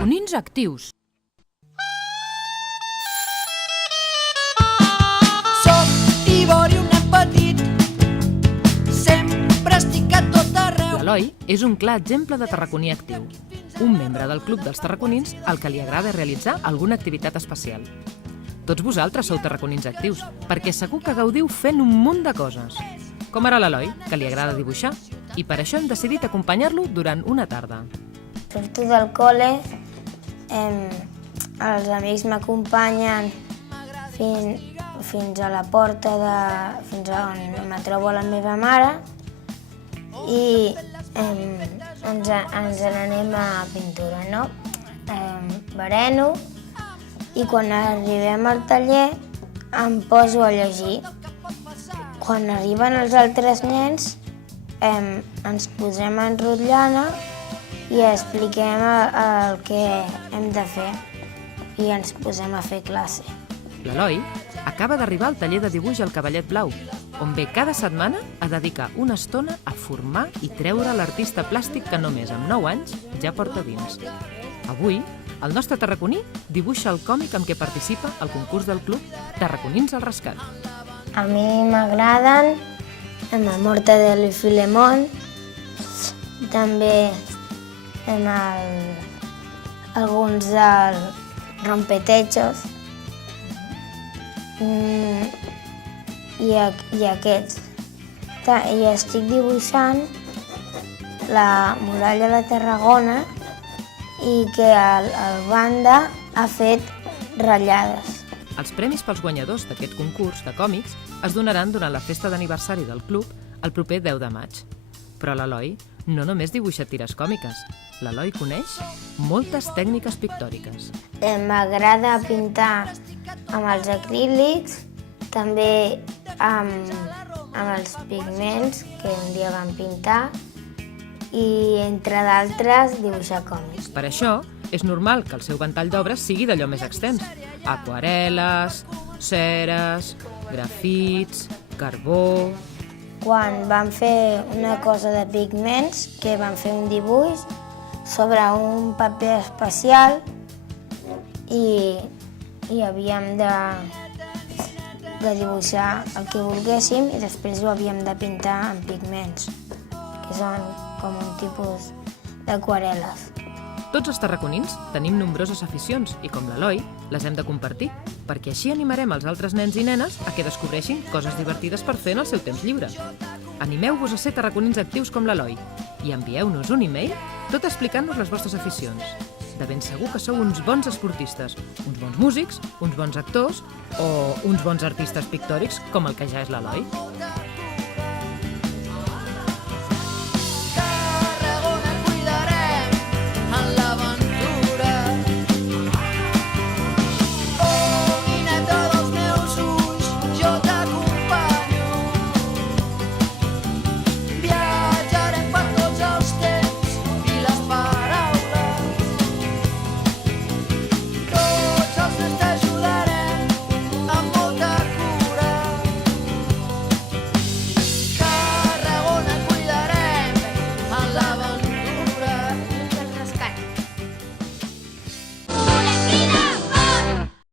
Tarraconins actius. Soc Ivori, un nen petit, sempre estic a tot arreu. L'Eloi és un clar exemple de tarraconí actiu, un membre del Club dels Tarraconins al que li agrada realitzar alguna activitat especial. Tots vosaltres sou tarraconins actius, perquè segur que gaudiu fent un munt de coses. Com ara l'Eloi, que li agrada dibuixar, i per això hem decidit acompanyar-lo durant una tarda. Surto del col·le, els amics m'acompanyen fins a la porta, fins a on me trobo la meva mare, i ens n'anem a pintura, no? Bereno, i quan arribem al taller em poso a llegir. Quan arriben els altres nens ens posem en rotllana i expliquem el que hem de fer i ens posem a fer classe. L'Eloi acaba d'arribar al taller de dibuix al Cavallet Blau, on ve cada setmana a dedicar una estona a formar i treure l'artista plàstic que només amb 9 anys ja porta dins. Avui, el nostre tarraconí dibuixa el còmic amb què participa al concurs del club Tarraconins al Rescat. A mi m'agraden La Mortadelo i Filemón, també alguns del Rompetechos i aquests. I estic dibuixant la muralla de Tarragona i que el Banda ha fet ratllades. Els premis pels guanyadors d'aquest concurs de còmics es donaran durant la festa d'aniversari del club el proper 10 de maig. Però l'Eloi no només dibuixa tires còmiques. L'Eloi coneix moltes tècniques pictòriques. M'agrada pintar amb els acrílics, també amb els pigments que un dia vam pintar i, entre d'altres, dibuixar còmics. Per això, és normal que el seu ventall d'obres sigui d'allò més extens. Aquarel·les, ceres, grafits, carbó... Quan vam fer una cosa de pigments, que vam fer un dibuix sobre un paper especial i havíem de dibuixar el que volguéssim i després ho havíem de pintar amb pigments, que són com un tipus d'aquarel·les. Tots els tarraconins tenim nombroses aficions i, com l'Eloi, les hem de compartir, perquè així animarem els altres nens i nenes a que descobreixin coses divertides per fer en el seu temps lliure. Animeu-vos a ser tarraconins actius com l'Eloi i envieu-nos un e-mail tot explicant-nos les vostres aficions. De ben segur que sou uns bons esportistes, uns bons músics, uns bons actors o uns bons artistes pictòrics com el que ja és l'Eloi.